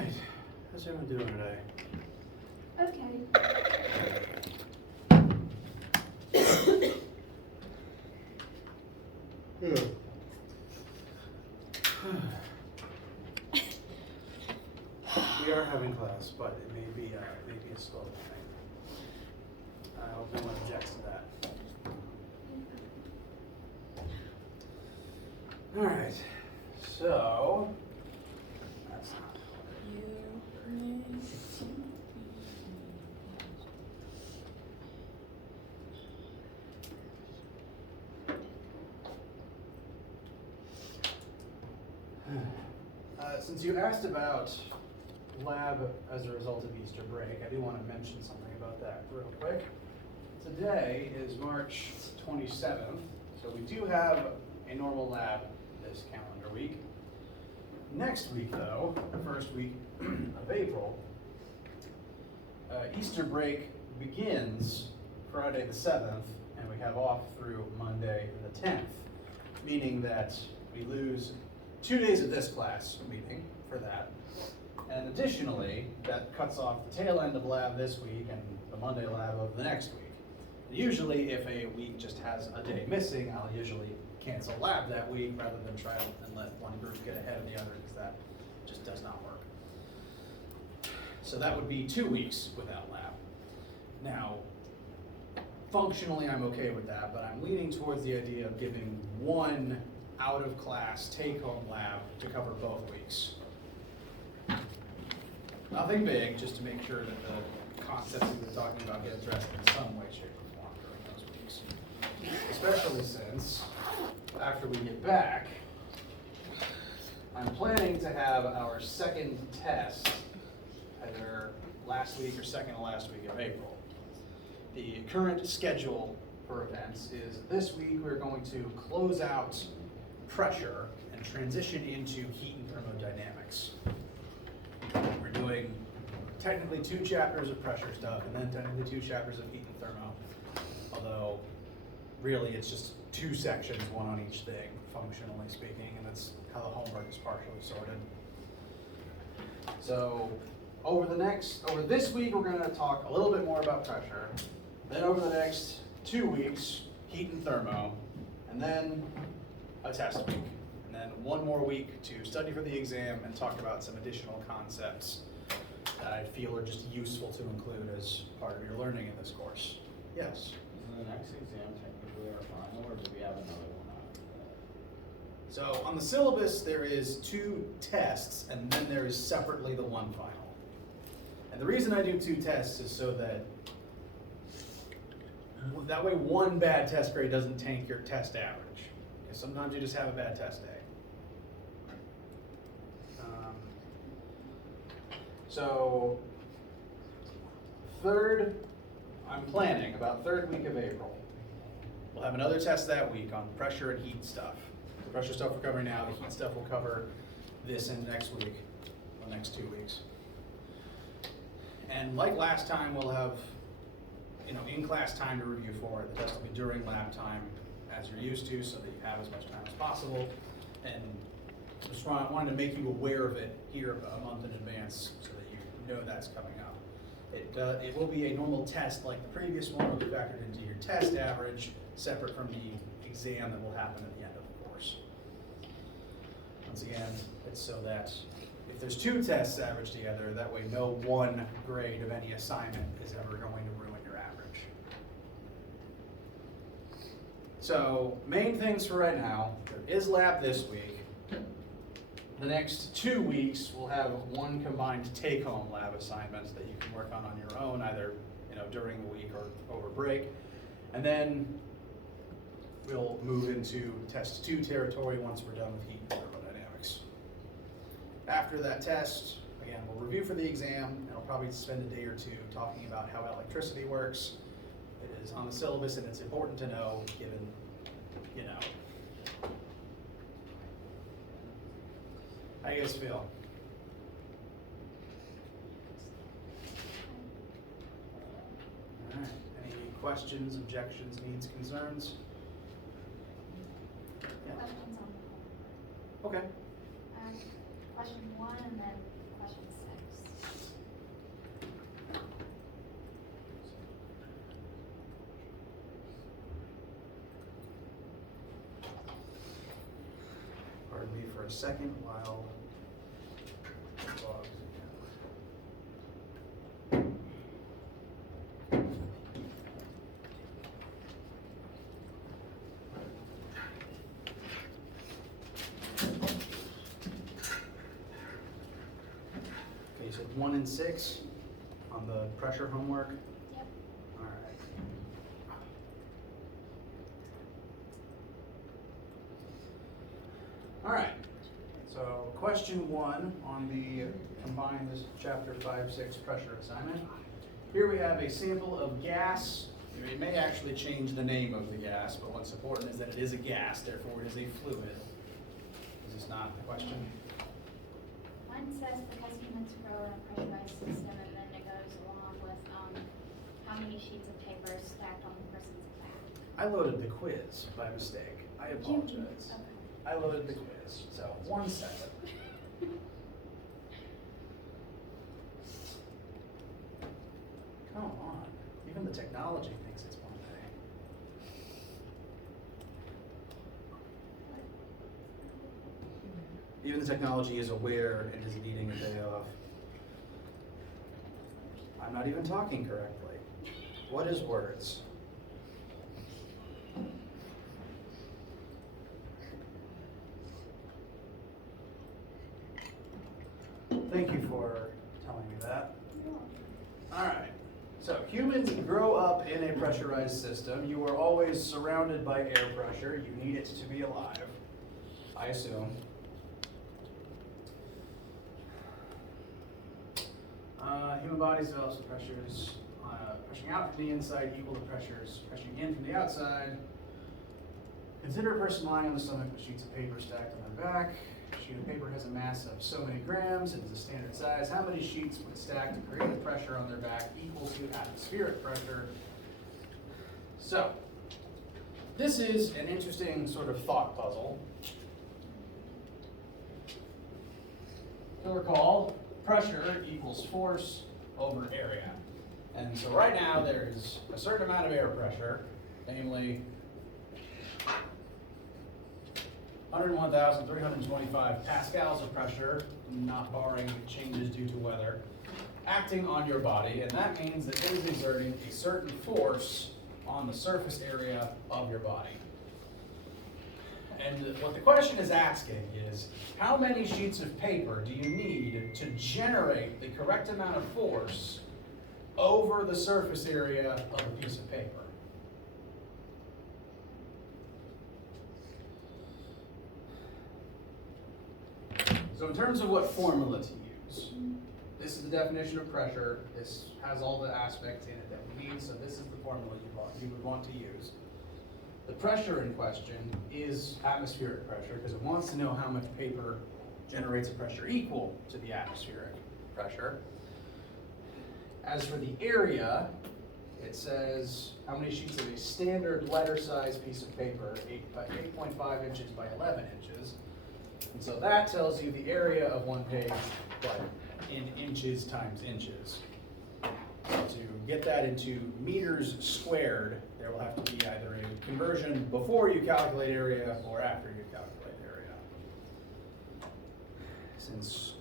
right. How's everyone doing today? Okay. We are having class, but it may be a slow thing. I hope no one objects to that. All right. So that's not. Since you asked about lab as a result of Easter break, I do want to mention something about that real quick. Today is March 27th, so we do have a normal lab this calendar week. Next week, though, the first week of April, Easter break begins Friday the 7th, and we have off through Monday the 10th, meaning that we lose 2 days of this class meeting for that. And additionally, that cuts off the tail end of lab this week and the Monday lab of the next week. Usually, if a week just has a day missing, I'll usually cancel lab that week rather than try and let one group get ahead of the other, because that just does not work. So that would be 2 weeks without lab. Now, functionally, I'm okay with that, but I'm leaning towards the idea of giving one out-of-class take-home lab to cover both weeks. Nothing big, just to make sure that the concepts we were talking about get addressed in some way, shape, or form during those weeks. Especially since, after we get back, I'm planning to have our second test either last week or second to last week of April. The current schedule for events is this week we're going to close out pressure and transition into heat and thermodynamics. We're doing technically 2 chapters of pressure stuff and then technically 2 chapters of heat and thermo, although really it's just 2 sections, one on each thing, functionally speaking, and that's how the homework is partially sorted. So over this week we're going to talk a little bit more about pressure, then over the next 2 weeks heat and thermo, and then a test week, and then 1 more week to study for the exam and talk about some additional concepts that I feel are just useful to include as part of your learning in this course. Yes? Is the next exam technically our final, or do we have another one after that? So on the syllabus there is 2 tests, and then there is separately the 1 final. And the reason I do 2 tests is so that way 1 bad test grade doesn't tank your test average. Because sometimes you just have a bad test day. So I'm planning about 3rd week of April. We'll have another test that week on pressure and heat stuff. The pressure stuff we're covering now, the heat stuff will cover this and next week, the next 2 weeks. And like last time, we'll have in-class time to review for it. The test will be during lab time, as you're used to, so that you have as much time as possible. And just wanted to make you aware of it here a month in advance, so that you know that's coming up. It will be a normal test like the previous one. It'll be factored into your test average, separate from the exam that will happen at the end of the course. Once again, it's so that if there's 2 tests averaged together, that way no 1 grade of any assignment is ever going to ruin your average. So, main things for right now, there is lab this week. The next 2 weeks, we'll have 1 combined take-home lab assignment that you can work on your own, either during the week or over break. And then we'll move into test 2 territory once we're done with heat and thermodynamics. After that test, again, we'll review for the exam, and I'll probably spend a day or 2 talking about how electricity works. It is on the syllabus, and it's important to know, given, How do you guys feel? All right. Any questions, objections, needs, concerns? Yeah. Questions on the homework. Okay. Question 1 and then question 6. a second while logs Okay, you said 1 and 6 on the pressure homework? Yep. All right. All right, so question 1 on the combined chapter 5-6 pressure assignment. Here we have a sample of gas. It may actually change the name of the gas, but what's important is that it is a gas, therefore it is a fluid. Is this not the question? One says because humans grow in a pressurized system, and then it goes along with how many sheets of paper is stacked on the person's back. I loaded the quiz by mistake. I apologize. Okay. I loaded the quiz, so 1 second. Come on, even the technology thinks it's one thing. Even the technology is aware and is needing a day off. I'm not even talking correctly. What is words? Thank you for telling me that. All right. So humans grow up in a pressurized system. You are always surrounded by air pressure. You need it to be alive, I assume. Human bodies develop some pressures pushing out from the inside equal to pressures pushing in from the outside. Consider a person lying on the stomach with sheets of paper stacked on their back. A sheet of paper has a mass of so many grams. It is a standard size. How many sheets would stack to create the pressure on their back equal to atmospheric pressure? So, this is an interesting sort of thought puzzle. You'll recall, pressure equals force over area. And so right now there's a certain amount of air pressure, namely 101,325 pascals of pressure, not barring changes due to weather, acting on your body, and that means that it is exerting a certain force on the surface area of your body. And what the question is asking is, how many sheets of paper do you need to generate the correct amount of force over the surface area of a piece of paper? So in terms of what formula to use, this is the definition of pressure. This has all the aspects in it that we need, so this is the formula you would want to use. The pressure in question is atmospheric pressure because it wants to know how much paper generates a pressure equal to the atmospheric pressure. As for the area, it says how many sheets of a standard letter size piece of paper, 8.5 inches by 11 inches. And so that tells you the area of one page, but in inches times inches. So to get that into meters squared, there will have to be either a conversion before you calculate area or after you calculate area. Since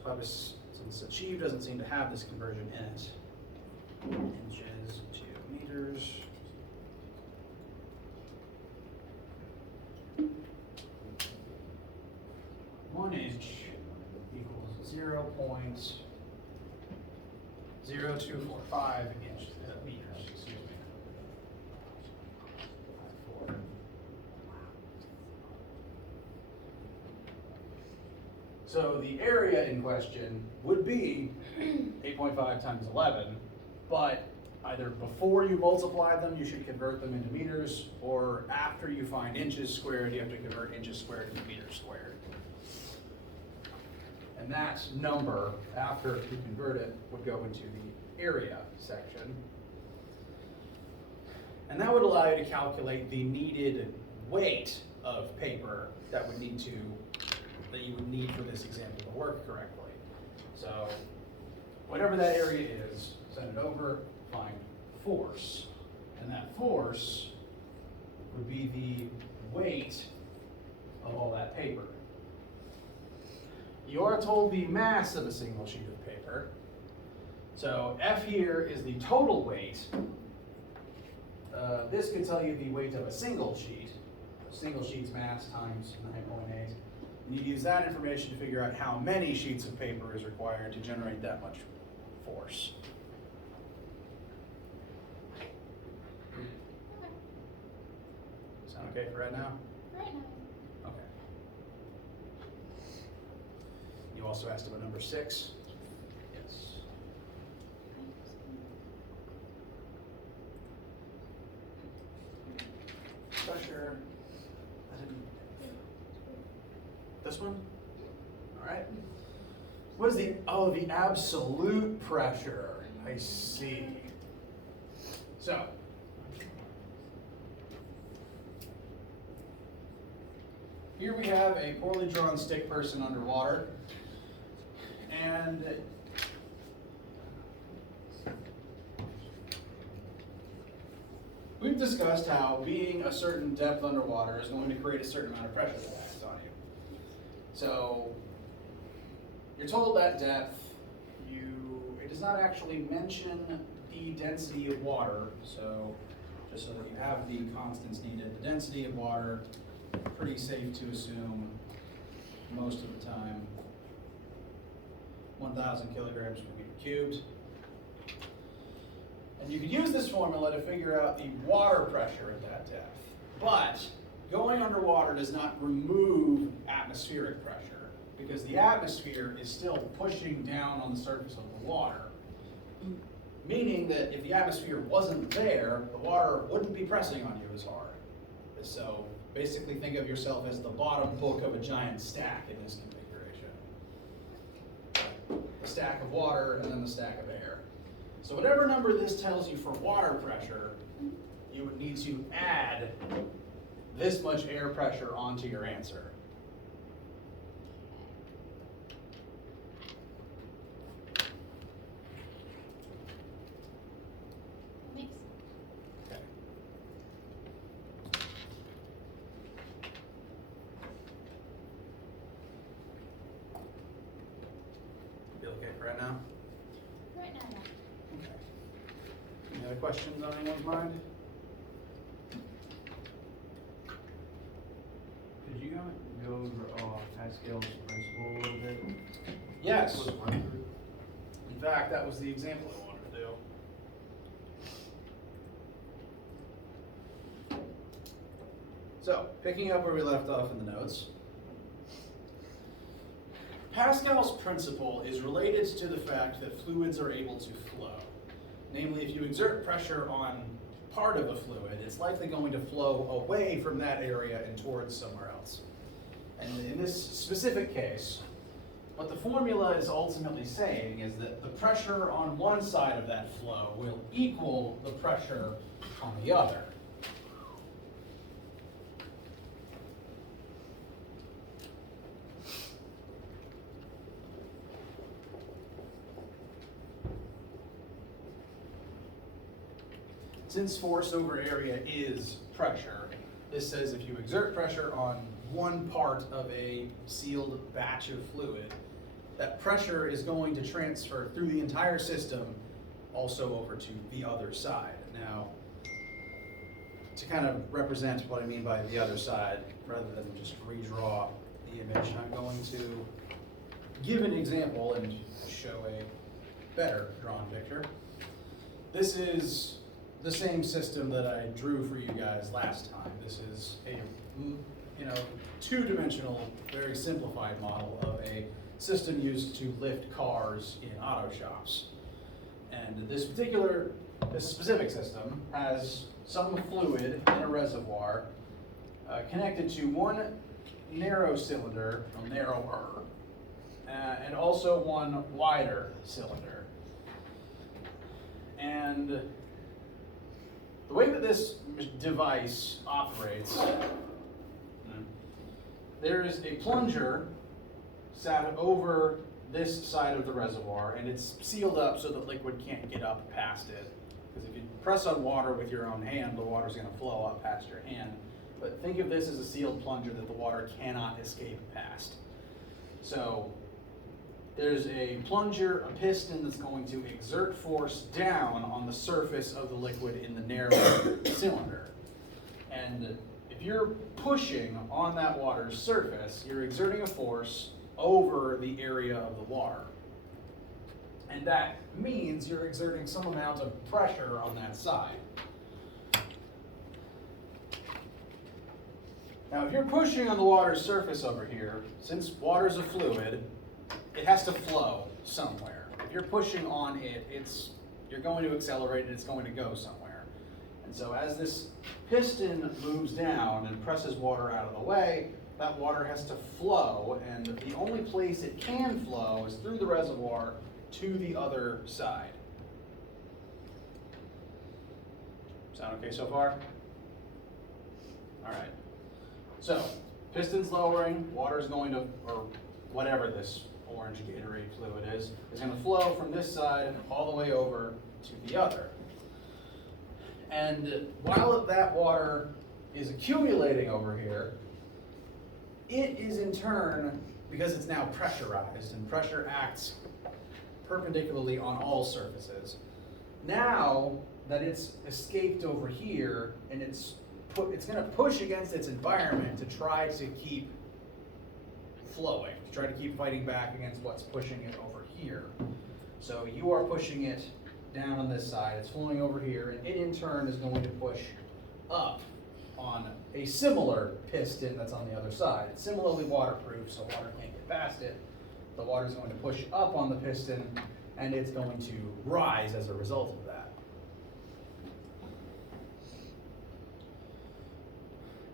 Achieve doesn't seem to have this conversion in it. Inches to meters. One inch equals 0.0245 meters, excuse me. So the area in question would be 8.5 times 11, but either before you multiply them, you should convert them into meters, or after you find inches squared, you have to convert inches squared into meters squared. And that number, after you convert it, would go into the area section. And that would allow you to calculate the needed weight of paper that you would need for this example to work correctly. So whatever that area is, send it over, find force. And that force would be the weight of all that paper. You are told the mass of a single sheet of paper. So F here is the total weight. This could tell you the weight of a single sheet. A single sheet's mass times 9.8. And you use that information to figure out how many sheets of paper is required to generate that much force. Okay. Sound okay for right now? Right now. Okay. You also asked about number 6. Yes. Pressure. This one? All right. What is the, oh, the absolute pressure. I see. So, here we have a poorly drawn stick person underwater, and we've discussed how being a certain depth underwater is going to create a certain amount of pressure that acts on you. So, you're told that depth, it does not actually mention the density of water, so just so that you have the constants needed. The density of water, pretty safe to assume most of the time, 1,000 kilograms per meter cubed. And you can use this formula to figure out the water pressure at that depth. But going underwater does not remove atmospheric pressure, because the atmosphere is still pushing down on the surface of the water. Meaning that if the atmosphere wasn't there, the water wouldn't be pressing on you as hard. So basically think of yourself as the bottom hook of a giant stack in this configuration. The stack of water and then the stack of air. So whatever number this tells you for water pressure, you would need to add this much air pressure onto your answer. Makes Okay. Feel okay for right now? right now. Okay. Any other questions on anyone's mind? Could you go over Pascal's principle a little bit? Yes. Just run through. In fact, that was the example I wanted to do. So, picking up where we left off in the notes. Pascal's principle is related to the fact that fluids are able to flow. Namely, if you exert pressure on part of a fluid, it's likely going to flow away from that area and towards somewhere else. And in this specific case, what the formula is ultimately saying is that the pressure on one side of that flow will equal the pressure on the other. Since force over area is pressure, this says if you exert pressure on one part of a sealed batch of fluid, that pressure is going to transfer through the entire system also over to the other side. Now, to kind of represent what I mean by the other side, rather than just redraw the image, I'm going to give an example and show a better drawn picture. This is the same system that I drew for you guys last time. This is a two-dimensional, very simplified model of a system used to lift cars in auto shops. And this specific system has some fluid in a reservoir connected to one narrow cylinder, narrower, and also one wider cylinder. And the way that this device operates, there is a plunger sat over this side of the reservoir, and it's sealed up so that liquid can't get up past it. Because if you press on water with your own hand, the water's going to flow up past your hand. But think of this as a sealed plunger that the water cannot escape past. So there's a plunger, a piston that's going to exert force down on the surface of the liquid in the narrow cylinder. And if you're pushing on that water's surface, you're exerting a force over the area of the water. And that means you're exerting some amount of pressure on that side. Now, if you're pushing on the water's surface over here, since water's a fluid, it has to flow somewhere. If you're pushing on it, you're going to accelerate and it's going to go somewhere. And so as this piston moves down and presses water out of the way, that water has to flow, and the only place it can flow is through the reservoir to the other side. Sound okay so far? All right. So, piston's lowering, water's going to, or whatever this orange Gatorade fluid is going to flow from this side all the way over to the other. And while that water is accumulating over here, it is in turn, because it's now pressurized, and pressure acts perpendicularly on all surfaces. Now that it's escaped over here, and it's going to push against its environment to try to keep flowing, to try to keep fighting back against what's pushing it over here. So you are pushing it down on this side, it's flowing over here, and it in turn is going to push up on a similar piston that's on the other side. It's similarly waterproof, so water can't get past it. The water is going to push up on the piston, and it's going to rise as a result of that.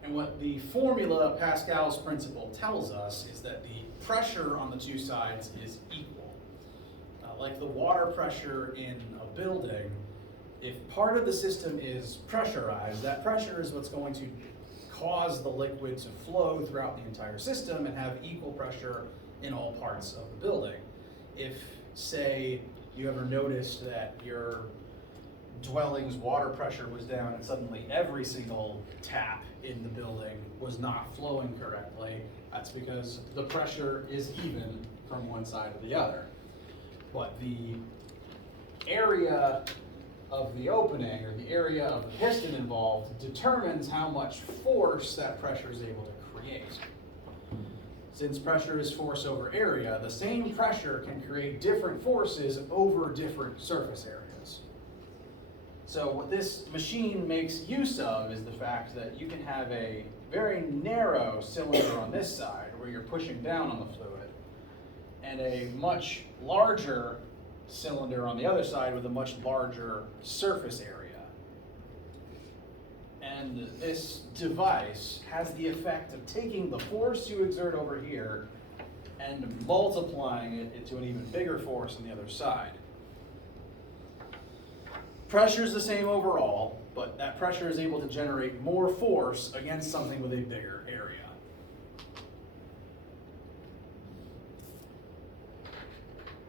And what the formula, Pascal's principle, tells us is that the pressure on the two sides is equal. Like the water pressure in a building, if part of the system is pressurized, that pressure is what's going to cause the liquid to flow throughout the entire system and have equal pressure in all parts of the building. If, say, you ever noticed that your dwelling's water pressure was down and suddenly every single tap in the building was not flowing correctly, that's because the pressure is even from one side or the other. But the area of the opening, or the area of the piston involved, determines how much force that pressure is able to create. Since pressure is force over area, the same pressure can create different forces over different surface areas. So what this machine makes use of is the fact that you can have a very narrow cylinder on this side where you're pushing down on the fluid, and a much larger cylinder on the other side with a much larger surface area. And this device has the effect of taking the force you exert over here and multiplying it into an even bigger force on the other side. Pressure is the same overall, but that pressure is able to generate more force against something with a bigger area.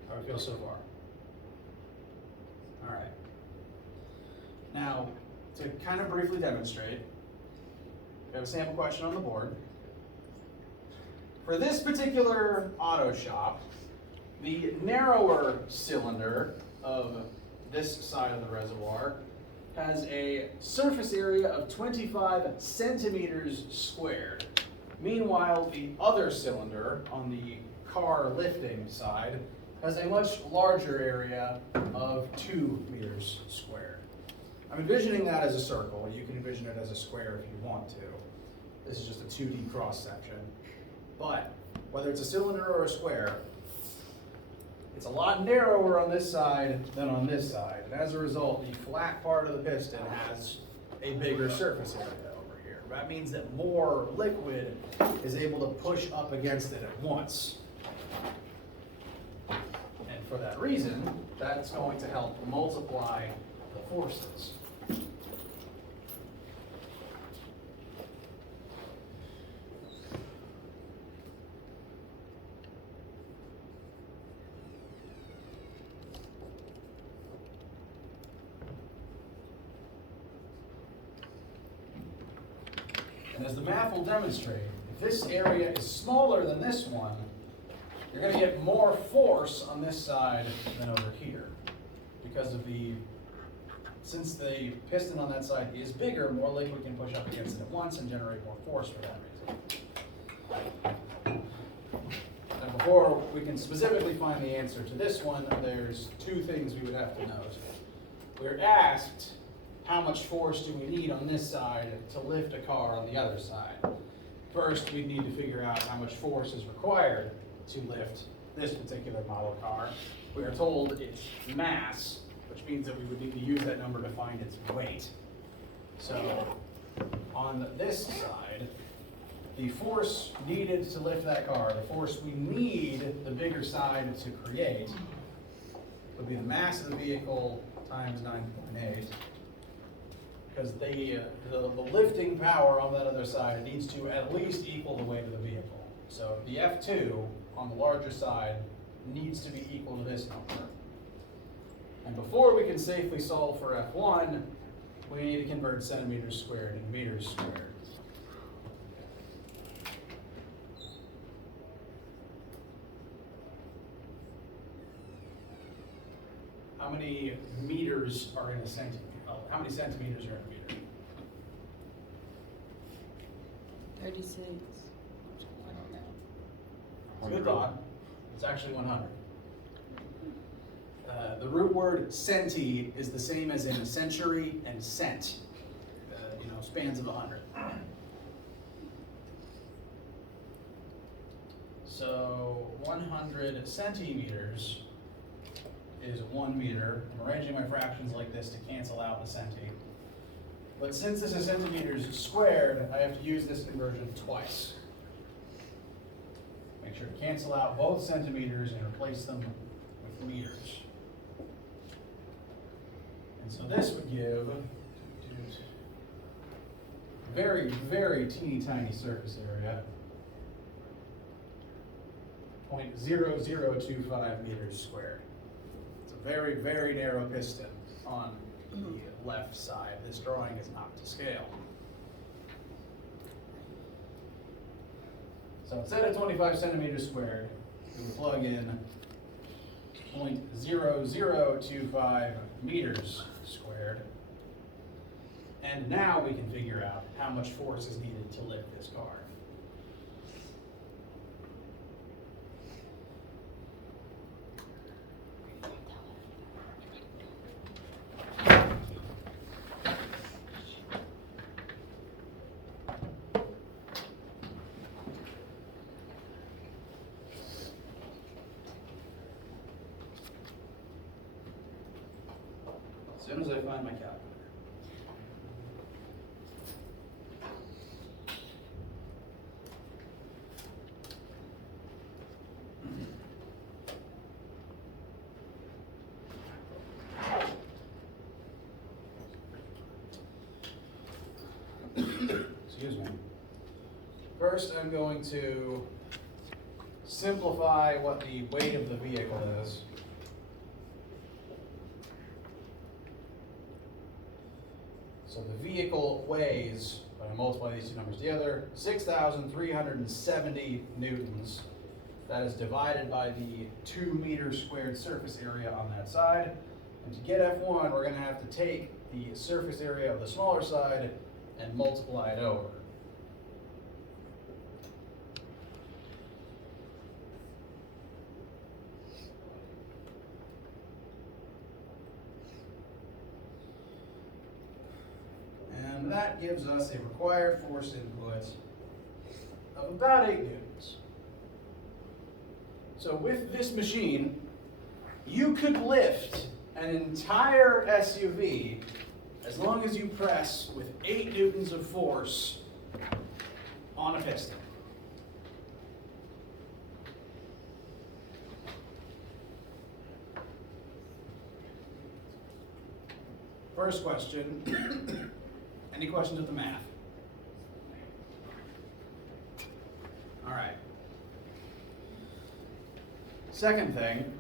How do we feel so far? All right. Now, to kind of briefly demonstrate, we have a sample question on the board. For this particular auto shop, the narrower cylinder of this side of the reservoir has a surface area of 25 centimeters squared. Meanwhile, the other cylinder on the car lifting side has a much larger area of 2 meters squared. I'm envisioning that as a circle. You can envision it as a square if you want to. This is just a 2D cross section. But whether it's a cylinder or a square, it's a lot narrower on this side than on this side. And as a result, the flat part of the piston has a bigger surface area over here. That means that more liquid is able to push up against it at once. And for that reason, that's going to help multiply the forces. And as the math will demonstrate, if this area is smaller than this one, you're going to get more force on this side than over here. Because of since the piston on that side is bigger, more liquid can push up against it at once and generate more force for that reason. And before we can specifically find the answer to this one, there's two things we would have to note. We're asked, how much force do we need on this side to lift a car on the other side? First, we need to figure out how much force is required to lift this particular model car. We are told it's mass, which means that we would need to use that number to find its weight. So on this side, the force needed to lift that car, the force we need the bigger side to create, would be the mass of the vehicle times 9.8. Because the lifting power on that other side needs to at least equal the weight of the vehicle. So the F2 on the larger side needs to be equal to this number. And before we can safely solve for F1, we need to convert centimeters squared into meters squared. How many meters are in a centimeter? How many centimeters are in a meter? 36. I don't know. Good thought. It's actually 100. The root word centi is the same as in century and cent. Spans of 100. So 100 centimeters is 1 meter. I'm arranging my fractions like this to cancel out the centi. But since this is centimeters squared, I have to use this conversion twice. Make sure to cancel out both centimeters and replace them with meters. And so this would give very, very teeny tiny surface area, 0.0025 meters squared. It's a very, very narrow piston on the left side. This drawing is not to scale. So instead of 25 centimeters squared, we would plug in 0.0025 meters squared. And now we can figure out how much force is needed to lift this car. As soon as I find my calculator. Excuse me. First, I'm going to simplify what the weight of the vehicle is. So the vehicle weighs, when I multiply these two numbers together, 6,370 newtons. That is divided by the 2 meters squared surface area on that side. And to get F1, we're going to have to take the surface area of the smaller side and multiply it over. And that gives us a required force input of about 8 newtons. So with this machine, you could lift an entire SUV as long as you press with 8 newtons of force on a piston. First question, any questions with the math? All right. Second thing,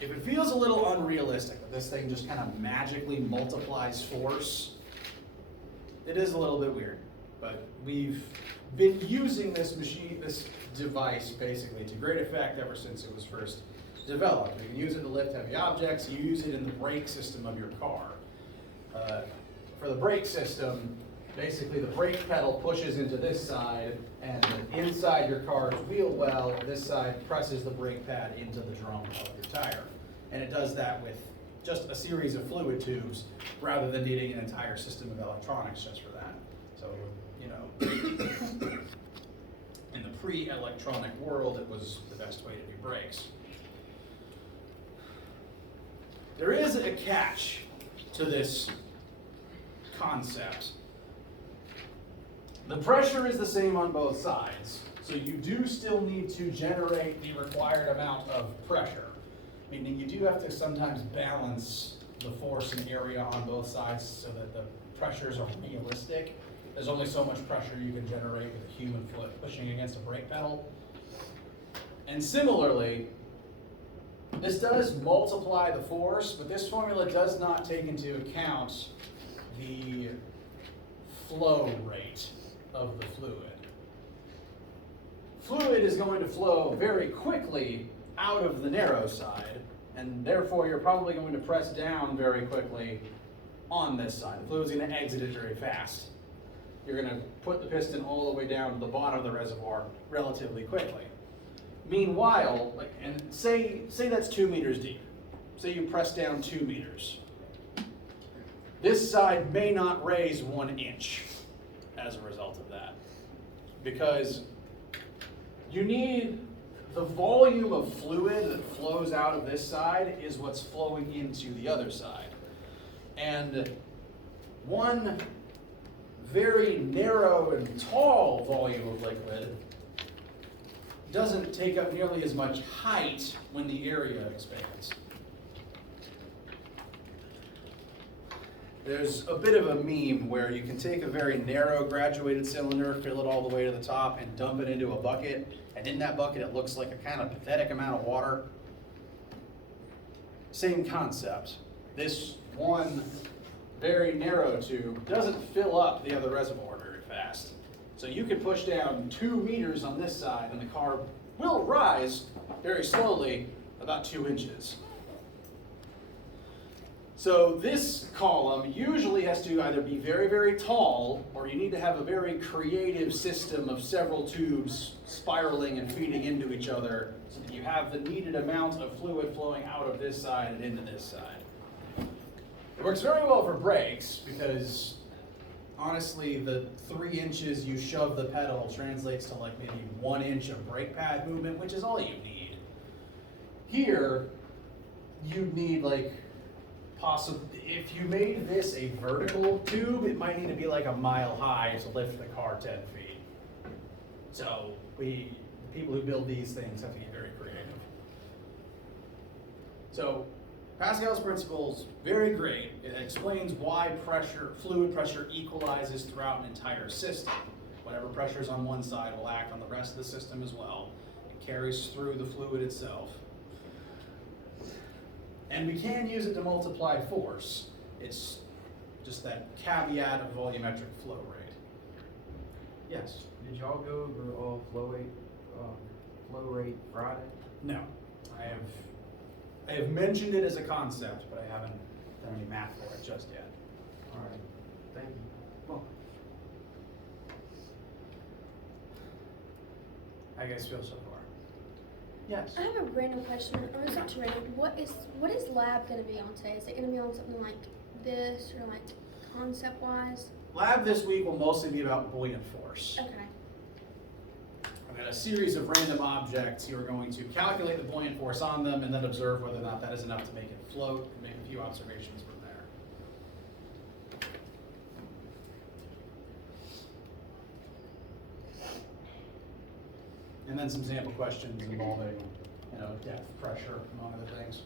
if it feels a little unrealistic that this thing just kind of magically multiplies force, it is a little bit weird, but we've been using this device basically to great effect ever since it was first developed. You can use it to lift heavy objects. You use it in the brake system of your car. For the brake system, basically the brake pedal pushes into this side, and inside your car's wheel well, this side presses the brake pad into the drum of your tire. And it does that with just a series of fluid tubes rather than needing an entire system of electronics just for that. So, you know, in the pre-electronic world, it was the best way to do brakes. There is a catch to this concept. The pressure is the same on both sides, so you do still need to generate the required amount of pressure, meaning you do have to sometimes balance the force and area on both sides so that the pressures are realistic. There's only so much pressure you can generate with a human foot pushing against a brake pedal. And similarly, this does multiply the force, but this formula does not take into account the flow rate of the fluid. Fluid is going to flow very quickly out of the narrow side, and therefore you're probably going to press down very quickly on this side. The fluid's going to exit it very fast. You're going to put the piston all the way down to the bottom of the reservoir relatively quickly. Meanwhile, and say that's 2 meters deep. Say you press down 2 meters. This side may not raise 1 inch as a result of that, because you need the volume of fluid that flows out of this side is what's flowing into the other side. And one very narrow and tall volume of liquid doesn't take up nearly as much height when the area expands. There's a bit of a meme where you can take a very narrow graduated cylinder, fill it all the way to the top, and dump it into a bucket, and in that bucket it looks like a kind of pathetic amount of water. Same concept. This one very narrow tube doesn't fill up the other reservoir very fast. So you could push down 2 meters on this side and the car will rise very slowly, about 2 inches. So this column usually has to either be very, very tall, or you need to have a very creative system of several tubes spiraling and feeding into each other so that you have the needed amount of fluid flowing out of this side and into this side. It works very well for brakes because honestly, the 3 inches you shove the pedal translates to like maybe 1 inch of brake pad movement, which is all you need. Here, you need like if you made this a vertical tube, it might need to be like 1 mile high to lift the car 10 feet. So the people who build these things have to get very creative. So Pascal's principle is very great. It explains why fluid pressure equalizes throughout an entire system. Whatever pressure is on one side will act on the rest of the system as well. It carries through the fluid itself. And we can use it to multiply force. It's just that caveat of volumetric flow rate. Yes? Did y'all go over flow rate Friday? No. I have mentioned it as a concept, but I haven't done any math for it just yet. All right, thank you. Well, I guess feel so far. Yes. I have a random question, or it's not too random. What is lab going to be on today? Is it going to be on something like this, or like concept-wise? Lab this week will mostly be about buoyant force. Okay. I've got a series of random objects. You are going to calculate the buoyant force on them and then observe whether or not that is enough to make it float and make a few observations from there. And then some sample questions involving, depth, pressure, among other things.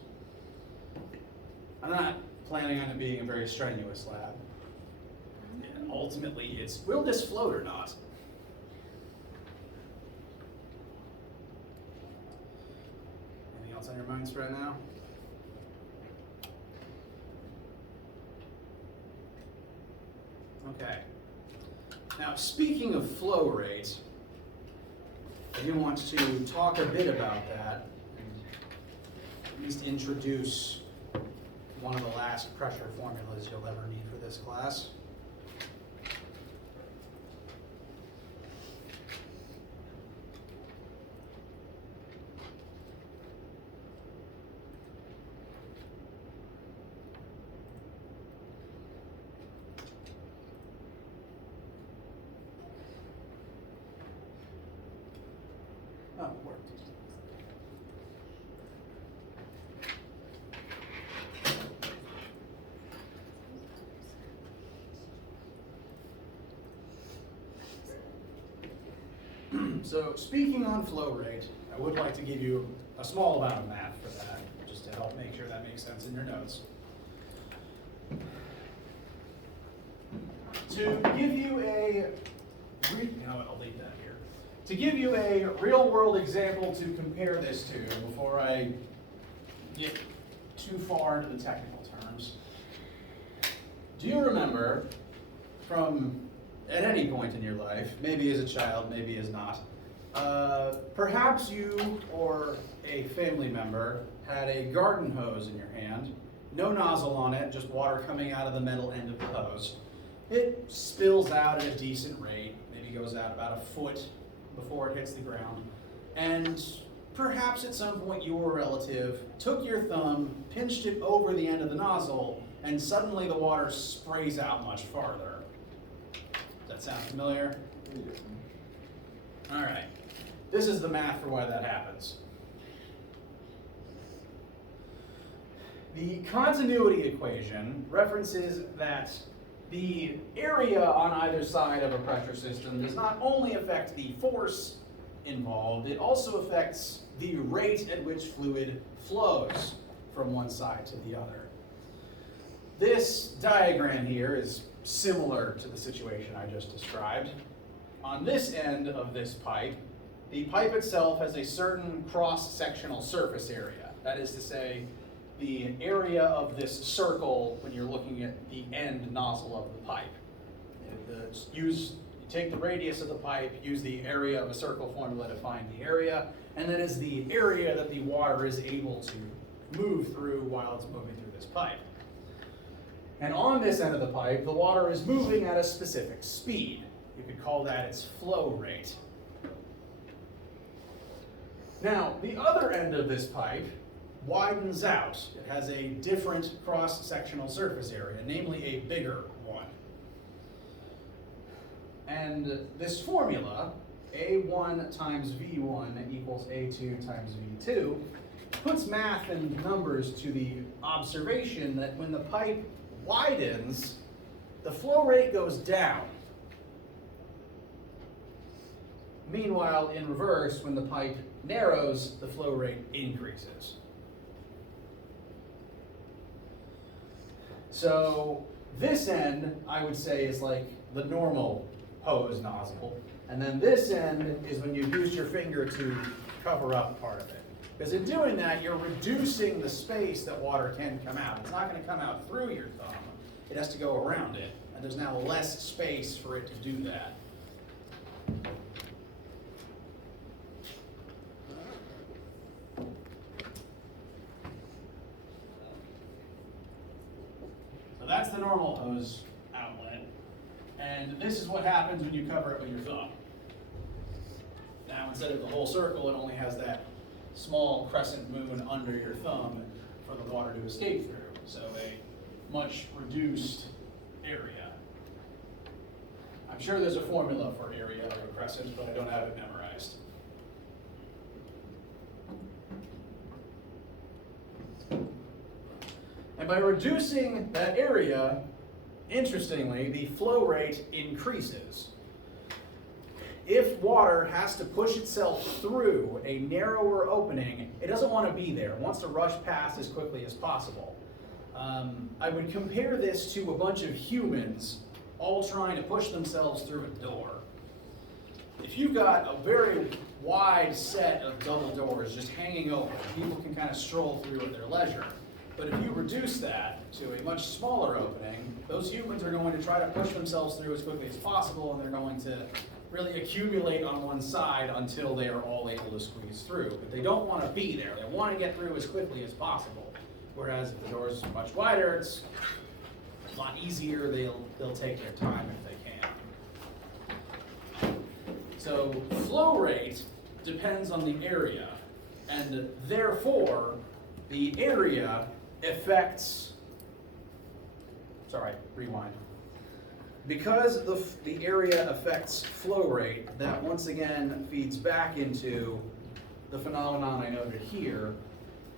I'm not planning on it being a very strenuous lab. And ultimately, it's will this float or not? Anything else on your minds right now? Okay. Now, speaking of flow rate, I do want to talk a bit about that, and at least introduce one of the last pressure formulas you'll ever need for this class. Oh, it worked. So, speaking on flow rate, I would like to give you a small amount of math for that, just to help make sure that makes sense in your notes. To give you I'll leave that here. To give you a real-world example to compare this to, before I get too far into the technical terms, do you remember from at any point in your life, maybe as a child, maybe as not, perhaps you or a family member had a garden hose in your hand, no nozzle on it, just water coming out of the metal end of the hose. It spills out at a decent rate, maybe goes out about a foot before it hits the ground, and perhaps at some point your relative took your thumb, pinched it over the end of the nozzle, and suddenly the water sprays out much farther. Does that sound familiar? All right. This is the math for why that happens. The continuity equation references that the area on either side of a pressure system does not only affect the force involved, it also affects the rate at which fluid flows from one side to the other. This diagram here is similar to the situation I just described. On this end of this pipe, the pipe itself has a certain cross-sectional surface area. That is to say, the area of this circle when you're looking at the end nozzle of the pipe. You take the radius of the pipe, use the area of a circle formula to find the area, and that is the area that the water is able to move through while it's moving through this pipe. And on this end of the pipe, the water is moving at a specific speed. You could call that its flow rate. Now, the other end of this pipe widens out. It has a different cross-sectional surface area, namely a bigger one. And this formula, A1 times V1 equals A2 times V2, puts math and numbers to the observation that when the pipe widens, the flow rate goes down. Meanwhile, in reverse, when the pipe narrows, the flow rate increases. So this end, I would say, is like the normal hose nozzle. And then this end is when you use your finger to cover up part of it. Because in doing that, you're reducing the space that water can come out. It's not going to come out through your thumb. It has to go around it. And there's now less space for it to do that. So that's the normal hose outlet. And this is what happens when you cover it with your thumb. Now, instead of the whole circle, it only has that small crescent moon under your thumb for the water to escape through. So a much reduced area. I'm sure there's a formula for area of a crescent, but I don't have it memorized. And by reducing that area, interestingly, the flow rate increases. If water has to push itself through a narrower opening, it doesn't want to be there. It wants to rush past as quickly as possible. I would compare this to a bunch of humans all trying to push themselves through a door. If you've got a very wide set of double doors just hanging open, people can kind of stroll through at their leisure. But if you reduce that to a much smaller opening, those humans are going to try to push themselves through as quickly as possible, and they're going to really accumulate on one side until they are all able to squeeze through. But they don't want to be there. They want to get through as quickly as possible. Whereas if the door is much wider, it's a lot easier. They'll take their time if they can. So flow rate depends on the area, and therefore the area affects, sorry, rewind. Because the area affects flow rate, that once again feeds back into the phenomenon I noted here,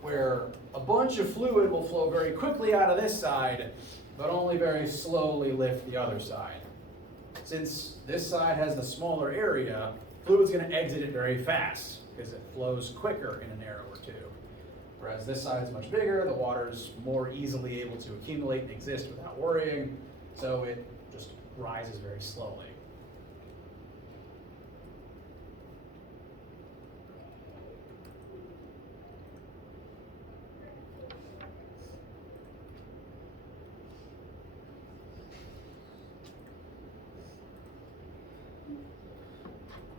where a bunch of fluid will flow very quickly out of this side, but only very slowly lift the other side. Since this side has the smaller area, fluid's going to exit it very fast because it flows quicker in a narrower tube. Whereas this side is much bigger, the water's more easily able to accumulate and exist without worrying, so it just rises very slowly.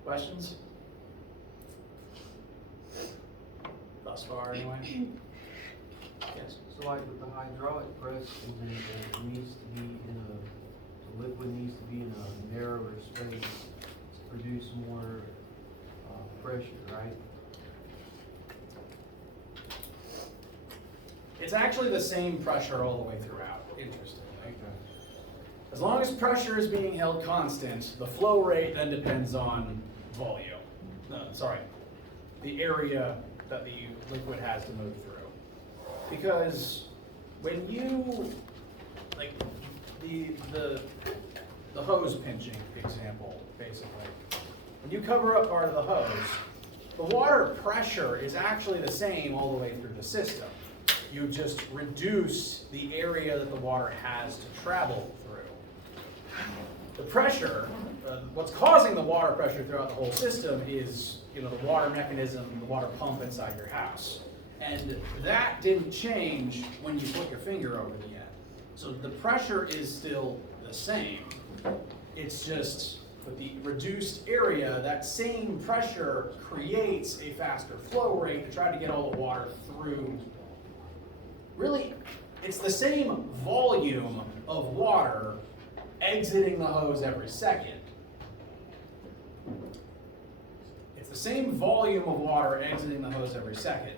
Questions? Thus far, anyway? Yes. So like with the hydraulic press, it needs to be in the liquid needs to be in a narrower space to produce more pressure, right? It's actually the same pressure all the way throughout, interestingly. As long as pressure is being held constant, the flow rate then depends on volume. The area that the liquid has to move through. Because when you, like the hose pinching example, basically, when you cover up part of the hose, the water pressure is actually the same all the way through the system. You just reduce the area that the water has to travel through. The pressure, what's causing the water pressure throughout the whole system is, the water mechanism, the water pump inside your house. And that didn't change when you put your finger over the end. So the pressure is still the same. It's just with the reduced area, that same pressure creates a faster flow rate to try to get all the water through. Really, it's the same volume of water exiting the hose every second. It's the same volume of water exiting the hose every second.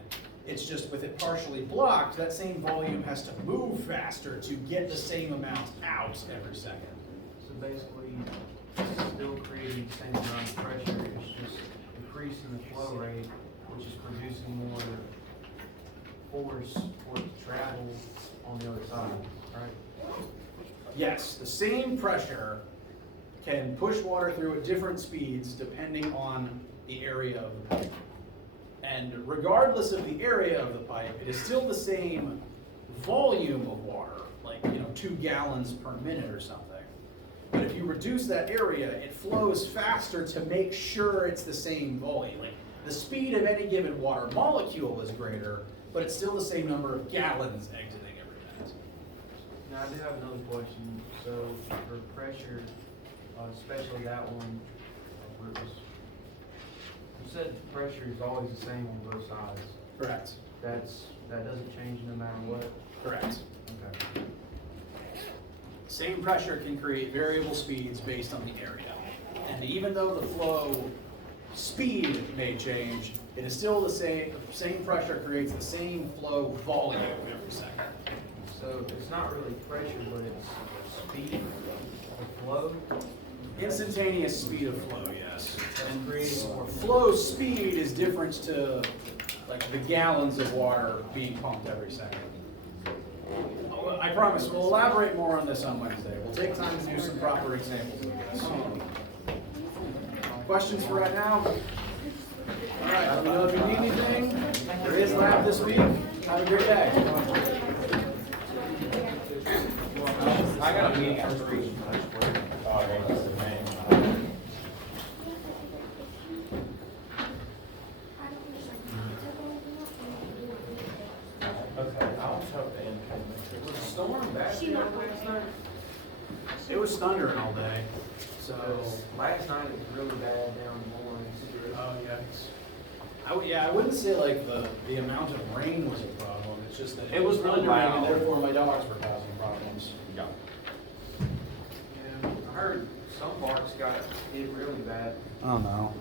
It's just with it partially blocked, that same volume has to move faster to get the same amount out every second. So basically, it's still creating the same amount of pressure, it's just increasing the flow rate, which is producing more force for it to travel on the other side, right? Yes, the same pressure can push water through at different speeds depending on the area of the pipe. And regardless of the area of the pipe, it is still the same volume of water, like 2 gallons per minute or something. But if you reduce that area, it flows faster to make sure it's the same volume. Like, the speed of any given water molecule is greater, but it's still the same number of gallons exiting every minute. Now I do have another question. So for pressure, especially that one, where it was, you said pressure is always the same on both sides. Correct. That doesn't change no matter what? Correct. Okay. Same pressure can create variable speeds based on the area. And even though the flow speed may change, it is still the same pressure creates the same flow volume every second. So it's not really pressure, but it's speed of flow? Instantaneous speed of flow, yes. And flow speed is different to like the gallons of water being pumped every second. I promise, we'll elaborate more on this on Wednesday. We'll take time to do some proper examples of this. Questions for right now? All right, let me know if you need anything. There is lab this week. Have a great day. I got a meeting at 3. Okay, I'll show storm back She there not last going night? It was thundering all day, so. Last night it was really bad down in Lawrence. Oh, yeah. I wouldn't say like the amount of rain was a problem, it's just that It was really thundering, and loud. therefore my dogs were causing problems. Yeah. Yeah, I heard some parks got hit really bad. Oh, no.